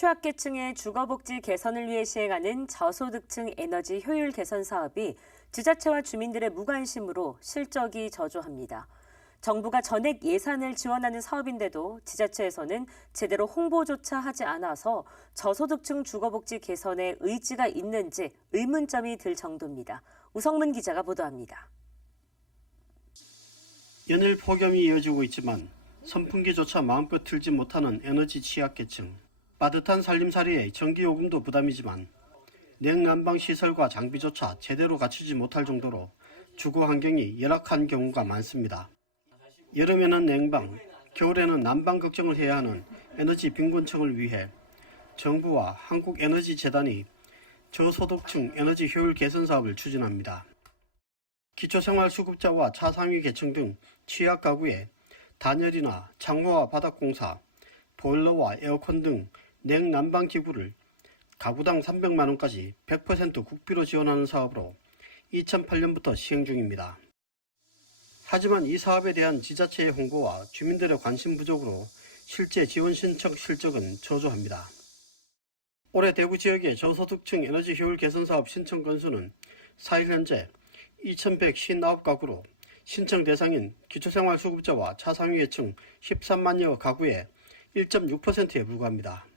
취약계층의 주거복지 개선을 위해 시행하는 저소득층 에너지 효율 개선 사업이 지자체와 주민들의 무관심으로 실적이 저조합니다. 정부가 전액 예산을 지원하는 사업인데도 지자체에서는 제대로 홍보조차 하지 않아서 저소득층 주거복지 개선에 의지가 있는지 의문점이 들 정도입니다. 우성문 기자가 보도합니다. 연일 폭염이 이어지고 있지만 선풍기조차 마음껏 틀지 못하는 에너지 취약계층. 빠듯한 살림살이에 전기요금도 부담이지만 냉난방 시설과 장비조차 제대로 갖추지 못할 정도로 주거 환경이 열악한 경우가 많습니다. 여름에는 냉방, 겨울에는 난방 걱정을 해야 하는 에너지 빈곤층을 위해 정부와 한국에너지재단이 저소득층 에너지 효율 개선 사업을 추진합니다. 기초생활수급자와 차상위 계층 등 취약 가구에 단열이나 창호와 바닥공사, 보일러와 에어컨 등 냉난방 기구를 가구당 300만 원까지 100% 국비로 지원하는 사업으로 2008년부터 시행 중입니다. 하지만 이 사업에 대한 지자체의 홍보와 주민들의 관심 부족으로 실제 지원 신청 실적은 저조합니다. 올해 대구 지역의 저소득층 에너지 효율 개선 사업 신청 건수는 4일 현재 2,159가구로 신청 대상인 기초생활수급자와 차상위계층 13만여 가구의 1.6%에 불과합니다.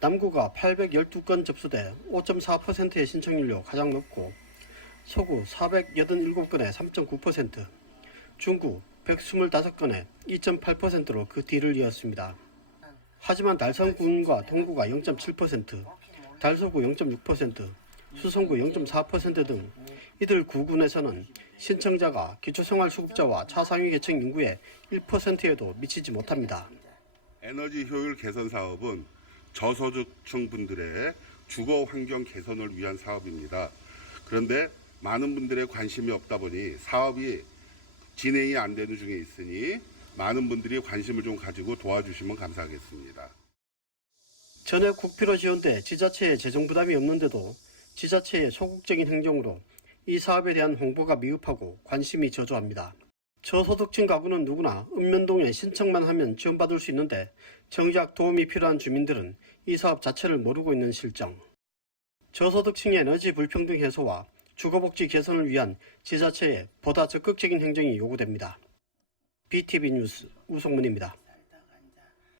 남구가 812건 접수돼 5.4%의 신청률로 가장 높고 서구 487건에 3.9%, 중구 125건에 2.8%로 그 뒤를 이었습니다. 하지만 달성군과 동구가 0.7%, 달서구 0.6%, 수성구 0.4%등 이들 구군에서는 신청자가 기초생활수급자와 차상위 계층 인구의 1%에도 미치지 못합니다. 에너지 효율 개선 사업은 저소득층 분들의 주거 환경 개선을 위한 사업입니다. 그런데 많은 분들의 관심이 없다 보니 사업이 진행이 안 되는 중에 있으니 많은 분들이 관심을 좀 가지고 도와주시면 감사하겠습니다. 전액 국비로 지원돼 지자체에 재정 부담이 없는데도 지자체의 소극적인 행정으로 이 사업에 대한 홍보가 미흡하고 관심이 저조합니다. 저소득층 가구는 누구나 읍면동에 신청만 하면 지원받을 수 있는데 정작 도움이 필요한 주민들은 이 사업 자체를 모르고 있는 실정. 저소득층의 에너지 불평등 해소와 주거복지 개선을 위한 지자체의 보다 적극적인 행정이 요구됩니다. BTV 뉴스 우성문입니다.